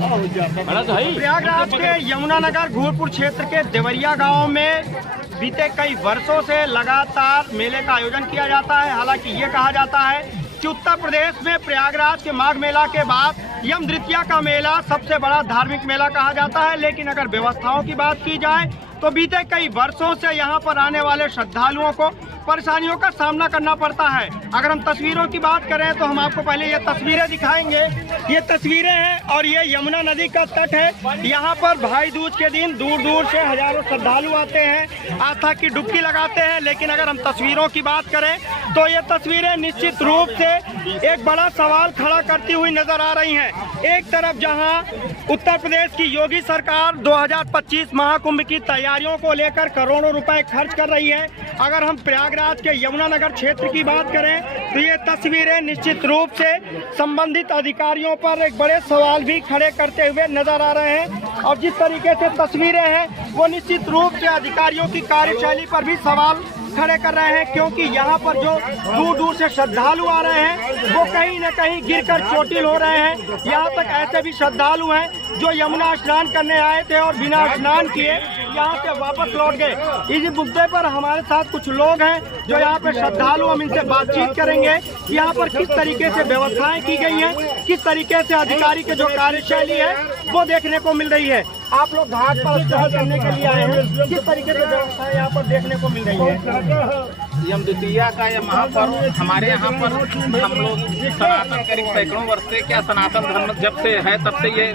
प्रयागराज के यमुनानगर घूरपुर क्षेत्र के देवरिया गांव में बीते कई वर्षों से लगातार मेले का आयोजन किया जाता है। हालांकि ये कहा जाता है कि उत्तर प्रदेश में प्रयागराज के माघ मेला के बाद यम द्वितीया का मेला सबसे बड़ा धार्मिक मेला कहा जाता है। लेकिन अगर व्यवस्थाओं की बात की जाए तो बीते कई वर्षों से यहाँ पर आने वाले श्रद्धालुओं को परेशानियों का सामना करना पड़ता है। अगर हम तस्वीरों की बात करें तो हम आपको पहले ये तस्वीरें दिखाएंगे। ये तस्वीरें हैं और ये यमुना नदी का तट है। यहाँ पर भाई दूज के दिन दूर दूर से हजारों श्रद्धालु आते हैं, आस्था की डुबकी लगाते हैं। लेकिन अगर हम तस्वीरों की बात करें तो ये तस्वीरें निश्चित रूप से एक बड़ा सवाल खड़ा करती हुई नजर आ रही हैं। एक तरफ जहाँ उत्तर प्रदेश की योगी सरकार 2025 महाकुंभ की तैयारियों को लेकर करोड़ों रुपए खर्च कर रही है। अगर हम प्रयागराज के यमुनानगर क्षेत्र की बात करें तो ये तस्वीरें निश्चित रूप से संबंधित अधिकारियों पर एक बड़े सवाल भी खड़े करते हुए नजर आ रहे हैं। और जिस तरीके से तस्वीरें हैं वो निश्चित रूप से अधिकारियों की कार्यशैली पर भी सवाल खड़े कर रहे हैं, क्योंकि यहाँ पर जो दूर दूर से श्रद्धालु आ रहे हैं वो कहीं न कहीं गिरकर चोटिल हो रहे हैं। यहाँ तक ऐसे भी श्रद्धालु हैं जो यमुना स्नान करने आए थे और बिना स्नान किए यहाँ से वापस लौट गए। इस मुद्दे पर हमारे साथ कुछ लोग हैं जो यहाँ पे श्रद्धालु, हम इनसे बातचीत करेंगे। यहाँ पर किस तरीके से व्यवस्थाएं की गई हैं, किस तरीके से अधिकारी की जो कार्यशैली है वो देखने को मिल रही है। आप लोग घाट पर स्नान करने के लिए आए हैं, किस तरीके से व्यवस्थाएं यहाँ पर देखने को मिल रही है? यम द्वितीया का यह महापर्व हमारे यहाँ पर हम लोग सनातन करीब सैकड़ों वर्ष से, क्या सनातन धर्म जब से है तब से ये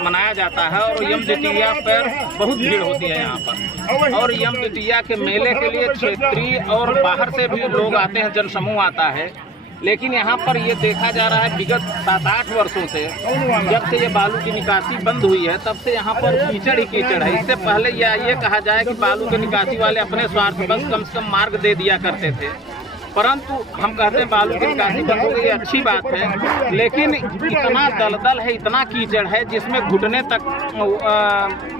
मनाया जाता है। और यम द्वितीया पर बहुत भीड़ होती है यहाँ पर। और यम द्वितीया के मेले के लिए क्षेत्रीय और बाहर से भी लोग आते हैं, जनसमूह आता है। लेकिन यहाँ पर ये देखा जा रहा है विगत 7-8 वर्षों से, जब से ये बालू की निकासी बंद हुई है तब से यहाँ पर कीचड़ ही कीचड़ है। इससे पहले ये कहा जाए कि बालू की निकासी वाले अपने स्वार्थ बस कम से कम मार्ग दे दिया करते थे, परंतु हम कहते हैं बालू की निकासी बंद हो गई, अच्छी बात है। लेकिन इतना दलदल है, इतना कीचड़ है जिसमें घुटने तक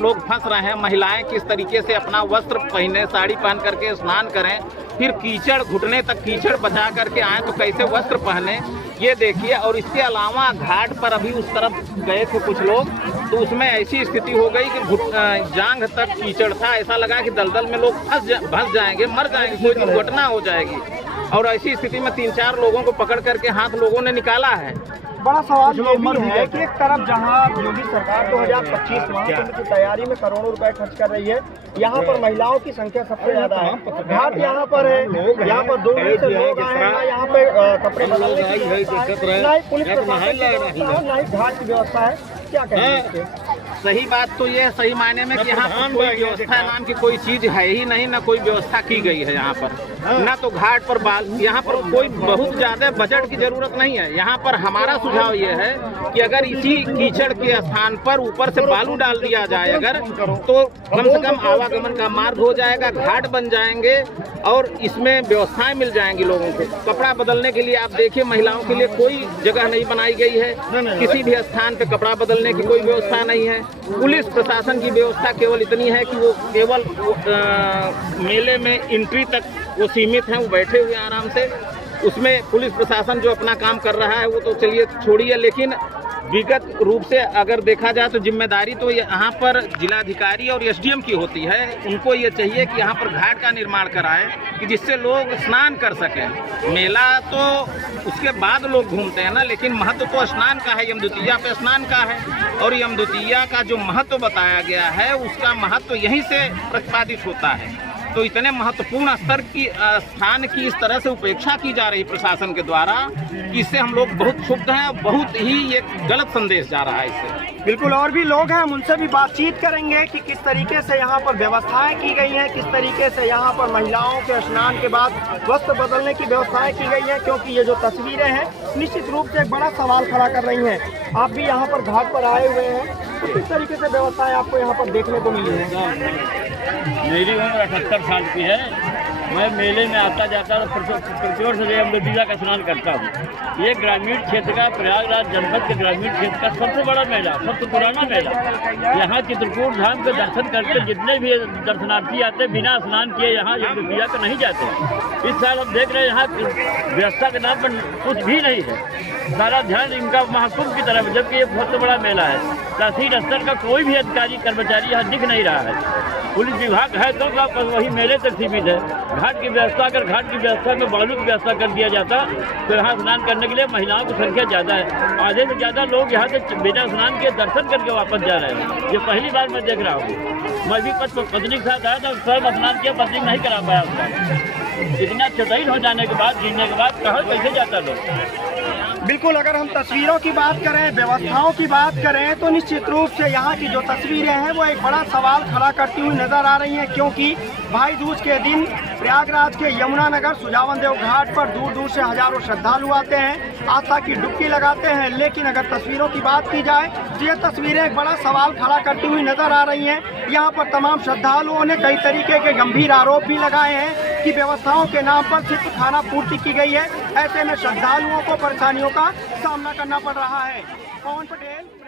लोग फंस रहे हैं। महिलाएं किस तरीके से अपना वस्त्र पहने, साड़ी पहन करके स्नान करें, फिर कीचड़ घुटने तक कीचड़ बचा करके आए तो कैसे वस्त्र पहने, ये देखिए। और इसके अलावा घाट पर अभी उस तरफ गए थे कुछ लोग, तो उसमें ऐसी स्थिति हो गई कि जांघ तक कीचड़ था। ऐसा लगा कि दलदल में लोग फंस जाएंगे, मर जाएंगे, कोई दुर्घटना हो जाएगी। और ऐसी स्थिति में 3-4 लोगों को पकड़ करके हाथ लोगों ने निकाला है। बड़ा सवाल ये भी है कि एक तरफ जहां योगी सरकार 2025 महाकुंभ की तैयारी में करोड़ों रुपए खर्च कर रही है, यहाँ पर महिलाओं की संख्या सबसे ज्यादा है। घाट यहाँ पर है, यहाँ पर दूर से लोग आए हैं, यहाँ पे कपड़े बदलने की ना ही पुलिस प्रशासन और ना ही घाट की व्यवस्था है। क्या कहेंगे? सही बात तो ये सही मायने में कि यहाँ पर कोई व्यवस्था नाम की कोई चीज है ही नहीं, ना कोई व्यवस्था की गई है यहाँ पर, ना तो घाट पर यहाँ पर कोई बहुत ज्यादा बजट की जरूरत नहीं है। यहाँ पर हमारा सुझाव ये है कि अगर इसी कीचड़ के स्थान पर ऊपर से बालू डाल दिया जाए अगर, तो कम से कम आवागमन का मार्ग हो जाएगा, घाट बन जाएंगे और इसमें व्यवस्थाएं मिल जाएंगी लोगों को। कपड़ा बदलने के लिए आप देखिए, महिलाओं के लिए कोई जगह नहीं बनाई गई है, किसी भी स्थान पे कपड़ा बदलने की कोई व्यवस्था नहीं है। पुलिस प्रशासन की व्यवस्था केवल इतनी है कि वो केवल मेले में एंट्री तक वो सीमित हैं, वो बैठे हुए आराम से। उसमें पुलिस प्रशासन जो अपना काम कर रहा है वो तो चलिए छोड़िए, लेकिन विगत रूप से अगर देखा जाए तो जिम्मेदारी तो यहाँ पर जिलाधिकारी और एसडीएम की होती है। उनको ये चाहिए कि यहाँ पर घाट का निर्माण कराएं कि जिससे लोग स्नान कर सकें। मेला तो उसके बाद लोग घूमते हैं ना, लेकिन महत्व तो स्नान का है, यम द्वितीया पे स्नान का है। और यम द्वितीया का जो महत्व बताया गया है उसका महत्व यहीं से प्रतिपादित होता है। तो इतने महत्वपूर्ण स्तर की स्थान की इस तरह से उपेक्षा की जा रही प्रशासन के द्वारा, इससे हम लोग बहुत क्षुब्ध हैं। बहुत ही ये गलत संदेश जा रहा है इससे। बिल्कुल, और भी लोग हैं, हम उनसे भी बातचीत करेंगे कि किस तरीके से यहाँ पर व्यवस्थाएं की गई हैं, किस तरीके से यहाँ पर महिलाओं के स्नान के बाद वस्त्र बदलने की व्यवस्थाएं की गई हैं। क्योंकि ये जो तस्वीरें हैं निश्चित रूप से एक बड़ा सवाल खड़ा कर रही हैं। आप भी यहाँ पर घाट पर आए हुए हैं, तो किस तरीके से व्यवस्थाएं आपको यहाँ पर देखने को मिली है? मेरी उम्र 78 साल की है। मैं मेले में आता जाता तो प्रतिवर्ष यम द्वितीया का स्नान करता हूँ। ये ग्रामीण क्षेत्र का, प्रयागराज जनपद के ग्रामीण क्षेत्र का सबसे बड़ा मेला, सबसे पुराना मेला। यहाँ चित्रकूट धाम के दर्शन करके जितने भी दर्शनार्थी आते बिना स्नान किए यहाँ यम द्वितीया को नहीं जाते। इस साल हम देख रहे हैं यहाँ व्यवस्था के नाम पर कुछ भी नहीं है, सारा ध्यान इनका महाकुंभ की तरफ, जबकि ये बहुत बड़ा मेला है। तहसील स्तर का कोई भी अधिकारी कर्मचारी यहाँ दिख नहीं रहा है। पुलिस विभाग है तो वही मेले तक सीमित है। घाट की व्यवस्था, अगर घाट की व्यवस्था में बालू की व्यवस्था कर दिया जाता तो यहाँ स्नान करने के लिए महिलाओं की संख्या ज़्यादा है। आधे से ज़्यादा लोग यहाँ से बिना स्नान के दर्शन करके वापस जा रहे हैं। ये पहली बार मैं देख रहा हूँ। मैं भी पत्नी के साथ आया था, स्वयं स्नान किया, पत्नी नहीं करा पाया उसका। इतना चटाई हो जाने के बाद, गिरने के बाद कहाँ कैसे जाता लोग। बिल्कुल, अगर हम तस्वीरों की बात करें, व्यवस्थाओं की बात करें, तो निश्चित रूप से यहाँ की जो तस्वीरें हैं वो एक बड़ा सवाल खड़ा करती हुई नजर आ रही हैं, क्योंकि भाई दूज के दिन प्रयागराज के यमुनानगर सुजावन देव घाट पर दूर दूर से हजारों श्रद्धालु आते हैं, आस्था की डुबकी लगाते हैं। लेकिन अगर तस्वीरों की बात की जाए तो ये तस्वीरें एक बड़ा सवाल खड़ा करती हुई नजर आ रही हैं। यहाँ पर तमाम श्रद्धालुओं ने कई तरीके के गंभीर आरोप भी लगाए हैं कि व्यवस्थाओं के नाम पर सिर्फ खाना पूर्ति की गई है। ऐसे में श्रद्धालुओं को परेशानियों का सामना करना पड़ रहा है। पवन पटेल।